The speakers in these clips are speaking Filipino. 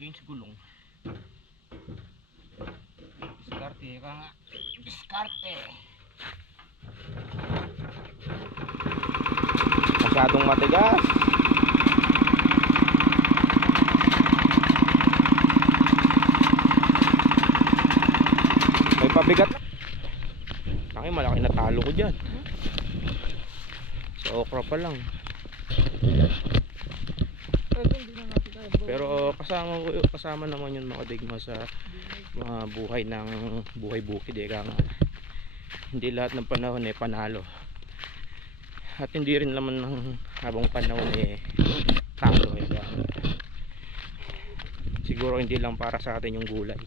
Change gulong. Diskarte ka nga. Diskarte. Masyadong matigas. May pabigat. Ay, malaki na talo ko dyan. Sa okra pa lang. Pero kasama naman yun mga digma sa mga buhay ng buhay bukid nga. Hindi lahat ng panahon panalo. At hindi rin naman ng habang panahon talo siguro hindi lang para sa atin yung gulay.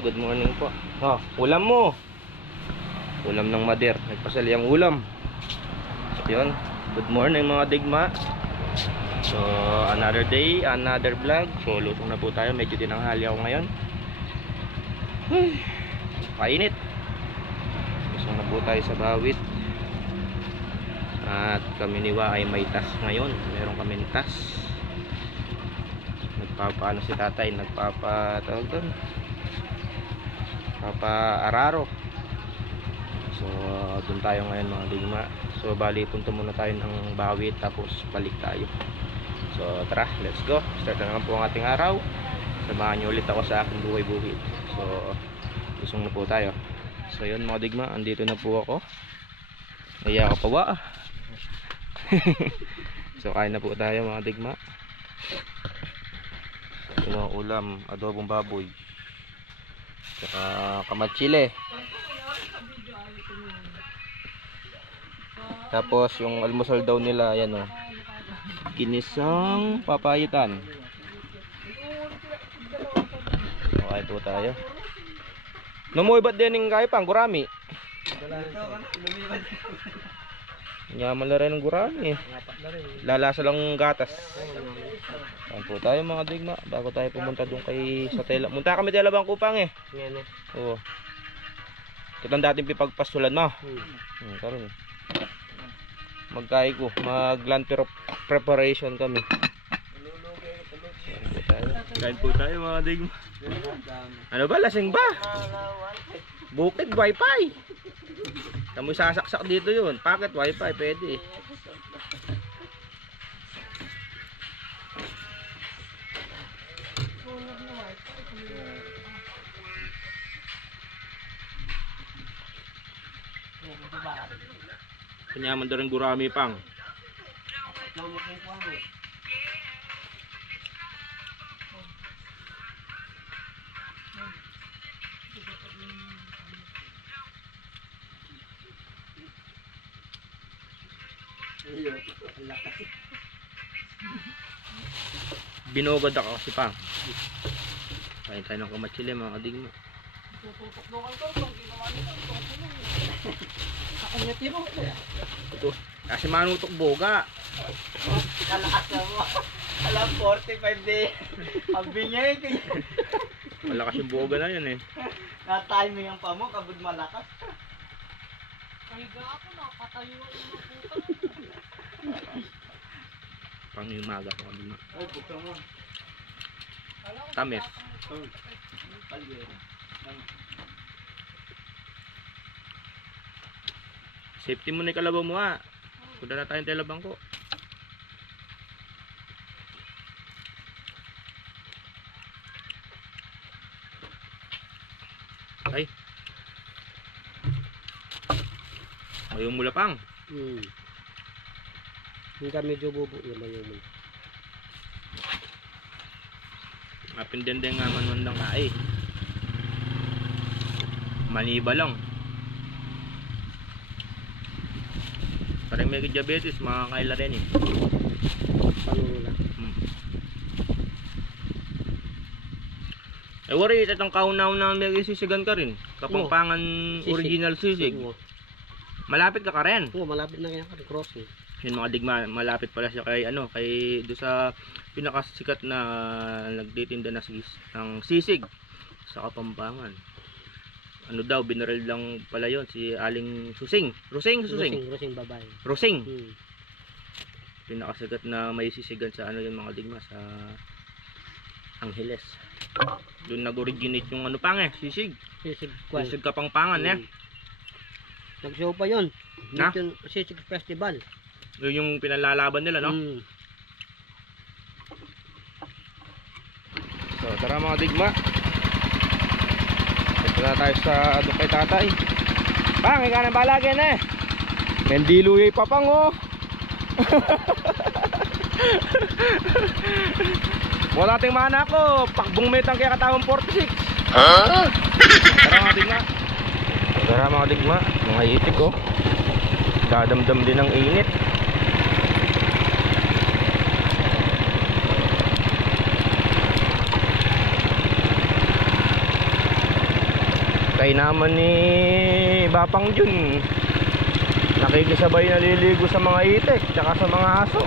Good morning po. Ulam mo. Ulam ng mader. Nagpasali ang ulam. So yun. Good morning mga digma. So another day, another vlog. So lusong na po tayo. Medyo tinanghali ako ngayon. Painit. Lusong na po tayo sa bawit. At kami niwa ay may tas ngayon. Meron kami tas. Nagpapaano si tatay. Nagpapatawag doon. Papa-araro. So doon tayo ngayon mga digma. So bali punta muna tayo ng bawit tapos balik tayo. So tara, let's go. Start na naman po ang ating araw. Samahan niyo ulit ako sa aking buhay-buhay. So lusong na po tayo. So yun mga digma, andito na po ako. Naya ako pawa. So kain na po tayo mga digma. Ito ulam, adobong baboy. Saka kamatsile. Tapos yung almusal daw nila, yan o. Ginisang papayitan. Okay po tayo. Namoy ba't din yung kaya pang gurami? Nyaman na rin ng gurami. Lalasa lang gatas. Ayan po tayo mga digma. Bago tayo pumunta doon kay sa tela. Munta kami tela bang kupang Oo. Kitang dating pipagpasulan mo. Karon magkay ko. Mag-land preparation kami. Kain po tayo mga digma. Ano ba? Lasing ba? Bukid wifi. Kamu sasaksak dito yun. Packet wifi pwede. Kanyaman daw rin gurami pang. Binogod ako kasi pang. Kain tayo ng kamatsili mga kadigma. Ito, kasi manutok boga. Kalakas na mo. Alam 45 day. Ang bingay kayo. Malakas yung boga na yun Na-timing ang pamo, kabud malakas. Kahiga ako na, patayo yung maputa. Pang umaga ko kami. Ay, puto mo. Tamis. Safety mo na yung kalabaw mo Punta na tayong telabang ko. Ay. Ayaw mula pang. Hindi ka medyo bubo yung ayaw mo. Mapindendeng nga man lang Maniba lang. Parang may diabetes, makakaila rin eh. Panula. Eh wari, itang kaunaw na may sisigan ka rin. Kapampangan Sisig. original sisig. Oo, Malapit ka rin. malapit na kaya ka crossing. Yun mga digma, malapit pala siya kay ano, kay do sa pinakasikat na nagtitinda na ng sisig sa Kapampangan. Ano daw, binaril lang pala yon si Aling Susing. Susing. Crossing babae. Rosing. Hmm. Pinakasikat na may sisigan sa ano yung mga digma sa Angeles. Doon nag-originate yung ano sisig. Sisig Sisig Kapampangan eh. Nag-show pa yun. Na? Dito yung Sisig Festival. Yun yung pinalalaban nila, no? Hmm. So, tara mga digma. Ito na tayo sa doon kay tatay. Pang, ikaw nang balagin eh. Mendiluyoy pa pang oh. Wala ting mana ko. Pakbong metang kaya katawang 46. Tara mga digma. Tara mga digma. Mga itik oh. Dadamdam din ng init. Kay naman ni Bapang Jun, nakikisabay naliligo sa mga itik tsaka sa mga aso.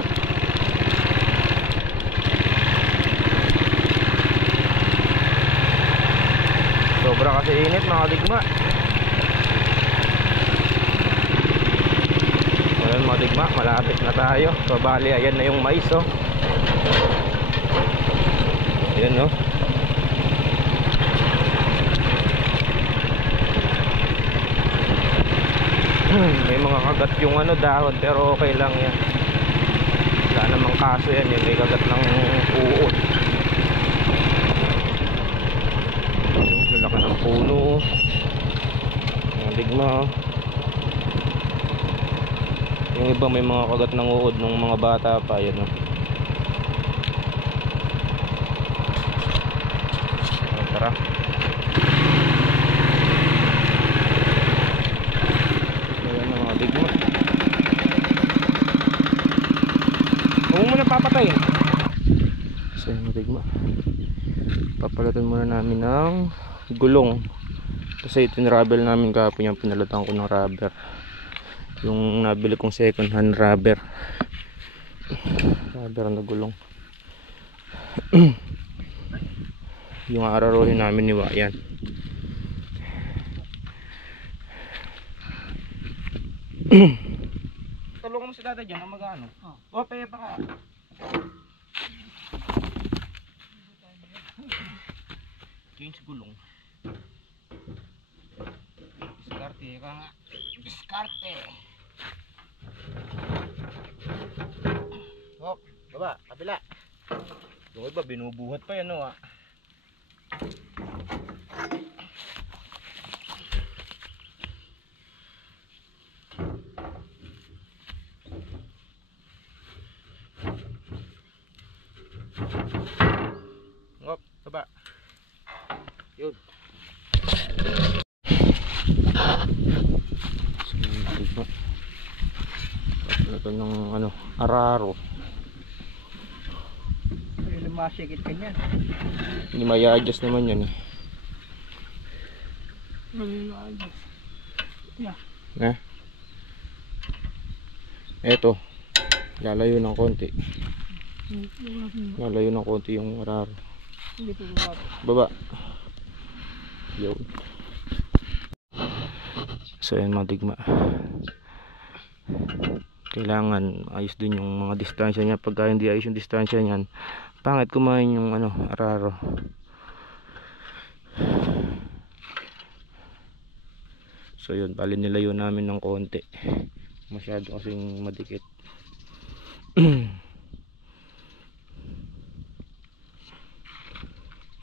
Sobra kasi init mga digma. Ayan mga digma, malapit na tayo. So bali, ayan na yung mais oh. Ayan oh. May mga kagat yung ano dahon pero okay lang yan. Wala namang kaso yan, may kagat ng uod. Yung laki ng puno. Mga digma. Yung iba may mga kagat ng uod ng mga bata pa yan. Tara. Huwag mo na papatayin. So yung digma, papalatan muna namin ng gulong kasi itinrabel namin kahapon yung pinalatan ko ng rubber, yung nabili kong second hand rubber na gulong. Yung araruhin namin ni Wayan. Tulungan mo si tatay dyan, ang mag-ano. O, paya pa ka. Change gulong. Diskarte ka nga. Diskarte. Hop, baba, kabila. Yung iba, binubuhat pa yan o. Ngop, baba. Yun. Diba? Ito ng ano, araro. Lumasikit ka niyan. Hindi maya-adjust naman yan eh. Na? Eto. Lalayo ng konti. Lalayo ng konti yung araro. Baba. Yun. So yan mga digma, kailangan ayos din yung mga distansya niya. Pagka hindi ayos yung distansya niyan, pangit kumain yung ano, araro. So yun, bali nilayo namin ng konti, masyado kasing madikit.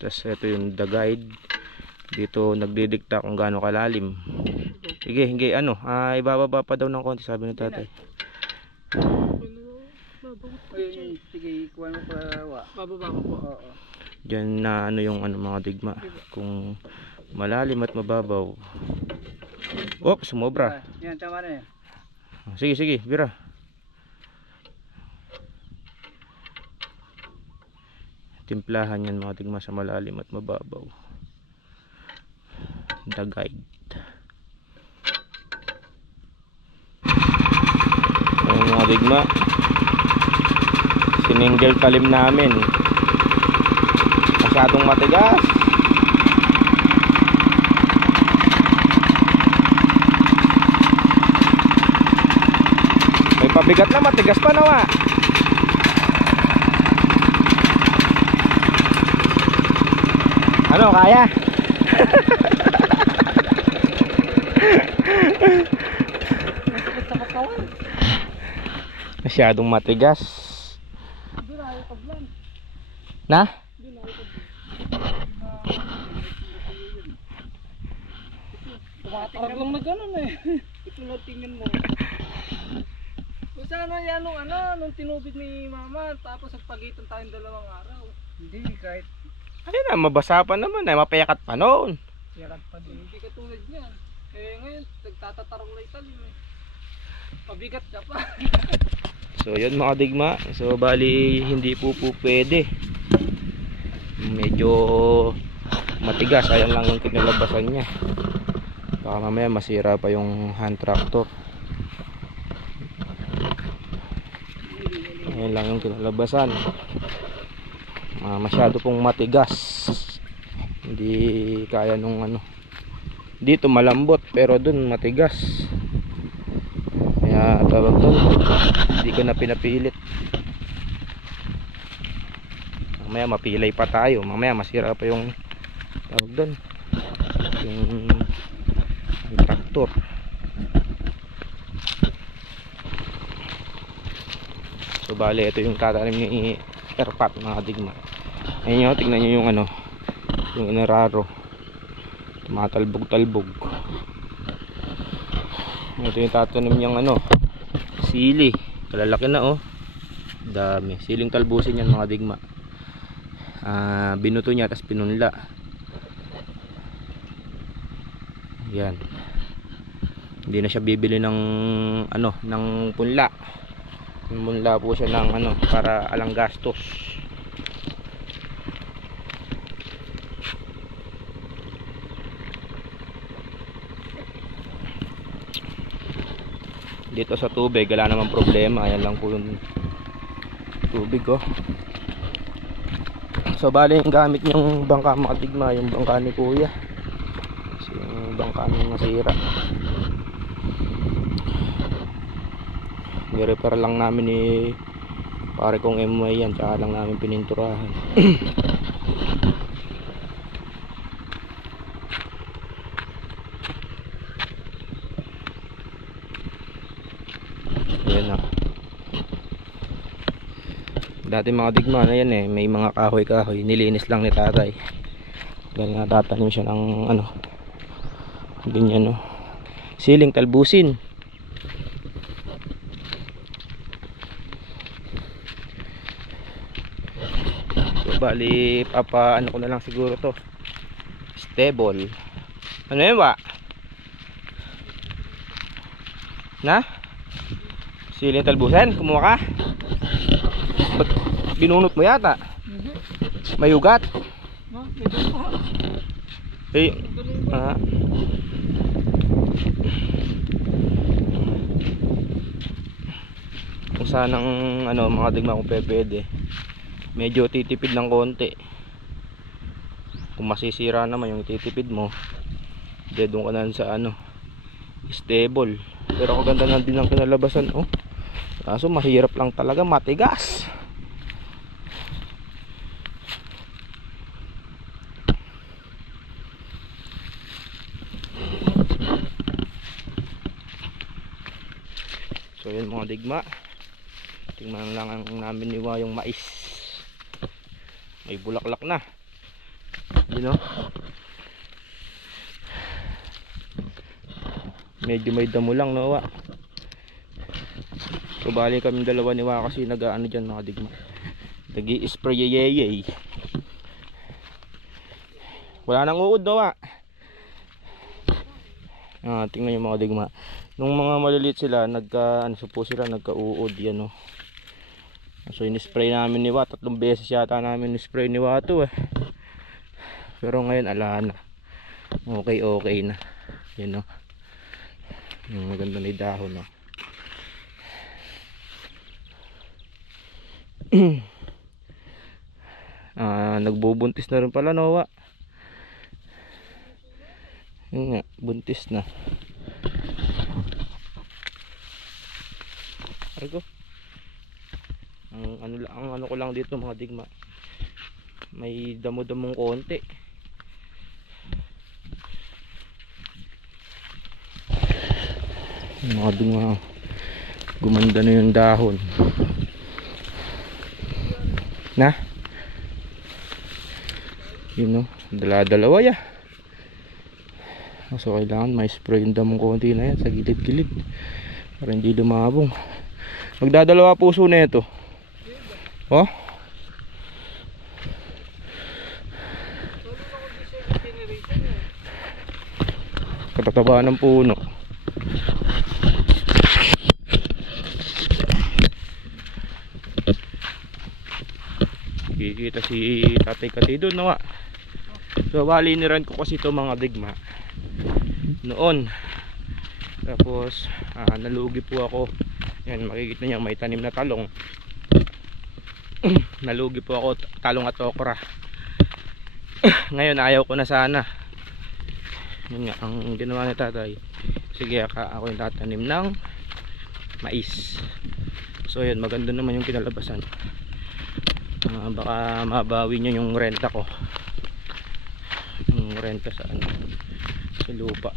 Tapos ito yung the guide. Dito nagdidikta kung gaano kalalim. Sige, hindi ano, ibababa pa daw ng konti, sabi ng tatay. Sige, kuha mo pa. Bababa ko po. Oo. Diyan na ano yung ano mga digma, kung malalim at mababaw. Oh, sumobra. Yan, tama na yan. Sige, sige, bira. Timplahan yan mga digma sa malalim at mababaw. The guide. Ayun mga digma. Sininggle talim namin. Masyadong matigas. May pabigat na, matigas pa nawa. Ano, kaya? Masakit sa katawan. Masyadong matigas. Hindi na ayaw paglan. Na? Hindi na ayaw paglan. Tumatarag lang na gano'n eh. Ito na tingin mo. Kung sana yan nung tinubig ni mama, tapos nagpagitan tayong 2 araw. Hindi, kahit Ayun na, mabasa pa naman ay mapayakat pa noon. yarat pa din. Hindi katulad niyan. Eh ngayon, nagtatatarong na italim eh. Pabigat ka pa. So yun mga digma. So bali hindi po pwede. Medyo matigas. Ayan lang yung kinalabasan niya. Baka mamaya masira pa yung hand tractor. Ayan lang yung kinalabasan. Masyado pong matigas. Hindi kaya nung ano. Dito malambot pero dun matigas. Kaya tawag doon, hindi ko na pinapilit. Mamaya mapilay pa tayo. Mamaya masira pa yung tawag doon, yung traktor. So bale ito yung tatanim ni Erpat mga digma. Ayun nyo, tignan nyo yung ano, yung inararo. Tumatalbog-talbog. Ito yung tatanim niyang ano, sili. Kalalaki na oh. Dami. Siling talbusin yan mga digma. Binuto niya tapos pinunla. Yan. Hindi na siya bibili ng ano, ng punla. Punla po siya ng ano, para alang gastos. Dito sa tubig wala namang problema, ayan lang po yung tubig oh. So bali yung gamit niyang bangka mga digma, yung bangka ni kuya. Kasi yung bangka niyang nasira, ni-repair lang namin ni pare kong MY yan, tsaka lang namin pininturahan. Yan ah. Dati mga digma na yan eh, may mga kahoy-kahoy, nilinis lang ni tatay. Dahil nga tatanim siya ng ano, ganyan no, siling talbusin. So bali ano ko na lang siguro to, stable. Ano yun ba? Na? Siling talbusin, kumuha ka? Ba't binunot mo yata? May ugat? No, medyo pa. Eh, kung sanang ano mga digma kung pwede, medyo titipid ng konti. Kung masisira naman yung titipid mo, doon ka na sa ano, stable. Pero kaganda na din ang kinalabasan oh. Kaso mahirap lang talaga, matigas. So yun mga digma, tingnan lang ang namin yung mais. May bulaklak na, you know? Medyo may damo lang no wa. So bali kami dalawa ni Wa kasi nag-aano dyan mga digma, nag-i-spray yeyey. Wala nang uod no wa. Tingnan yung mga digma, Nung mga maliliit sila, ano po sila, nagka-uod yan oh. So in-spray namin ni Wat, 3 beses yata namin in-spray ni Wato eh. Pero ngayon ala na. Okay na. Yan oh. Yung maganda na yung dahon oh. Nagbubuntis na rin pala Noah. Yun nga, buntis na. Argo. Ang ano ko lang dito mga digma, may damo-damong konti. Mga digma, gumanda na yung dahon. Na? Yun o, dalawa ya. So kailangan may spray yung damong konti na yan sa gilid-gilid para hindi lumabong. Magdadalawa puso na ito. Oh? Katataba ng puno. Kikita si Tatay Kati doon Noah. So bali niran ko kasi ito mga digma noon. Tapos nalugi po ako. Yan, makikita niyo may tanim na talong. Nalugi po ako, talong at okra. Ngayon ayaw ko na sana. Yun nga ang ginawa ni Tatay. Sige, ako yung tatanim ng mais. So yun, maganda naman yung kinalabasan. Baka mabawi niya yung renta ko. Yung renta sa ano, sa lupa.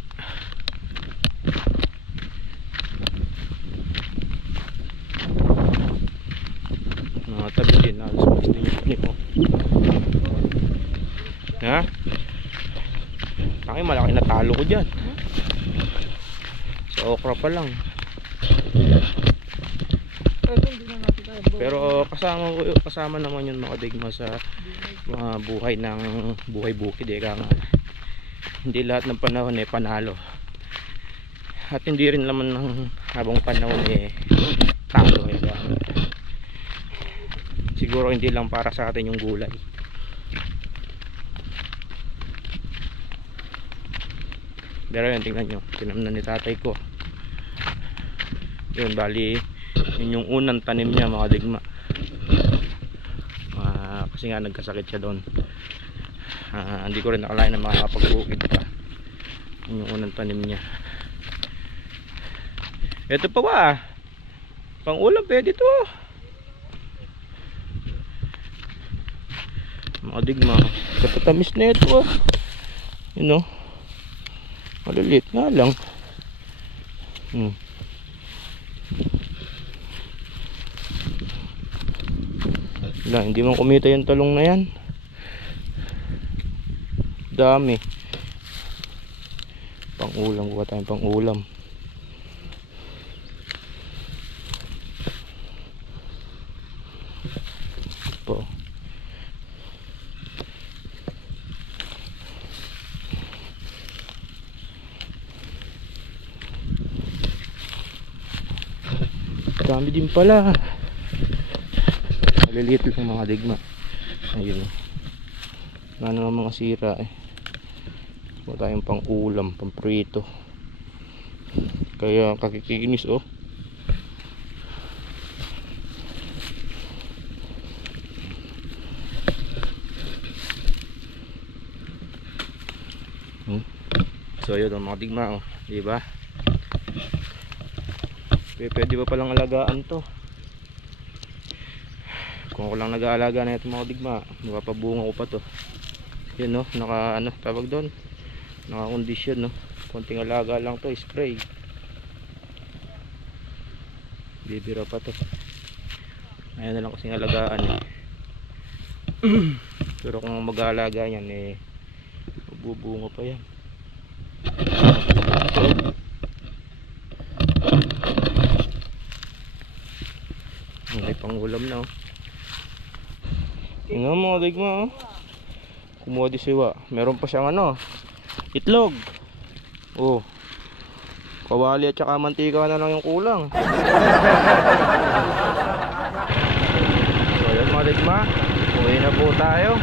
Tabi din, alas mas din yung ha? Taki malaki na talo ko dyan. Sa okra pa lang. Pero kasama naman yun mga digma sa mga buhay ng buhay bukid eh. Kaya nga, hindi lahat ng panahon eh panalo. At hindi rin naman ng habang panahon eh talo eh. Siguro hindi lang para sa atin yung gulay. Pero yun, tingnan nyo, tinamnan ni Tatay ko. Yun, bali yun yung unang tanim niya mga digma. Kasi nga nagkasakit siya doon. Hindi ko rin nakalain na makakapag-bukid pa. Yun yung unang tanim niya. Ito pa ba? Pang ulam pwede to. Mga digma, katatamis na ito you know, maliliit nga lang. Wala, hindi man kumita yung talong na yan. Dami. Pang ulam, kuha tayong pang ulam. Po. Dami din pala. Maliliit lang mga digma. Ayun. Wala naman mga sira eh. Wala tayong pang ulam, pang prito. Kaya kakikinis oh. So yun mga digma oh. Diba? Pwede ba palang alagaan to? Kung ako lang nag-aalaga na ito mga digma, mapapabunga ko pa to. Yun no, naka ano tawag doon, naka condition no, konting alaga lang to, spray. Bibira pa to. Ayan na lang kasing alagaan eh. Pero kung mag-aalaga yan eh, mabubunga pa yan. May pangulam na oh. Tingnan mo mga digma oh. Kumuha di siwa. Meron pa siyang ano, itlog. Oh. Kawali at saka mantika na lang yung kulang. So yun mga digma, uwi na po tayo.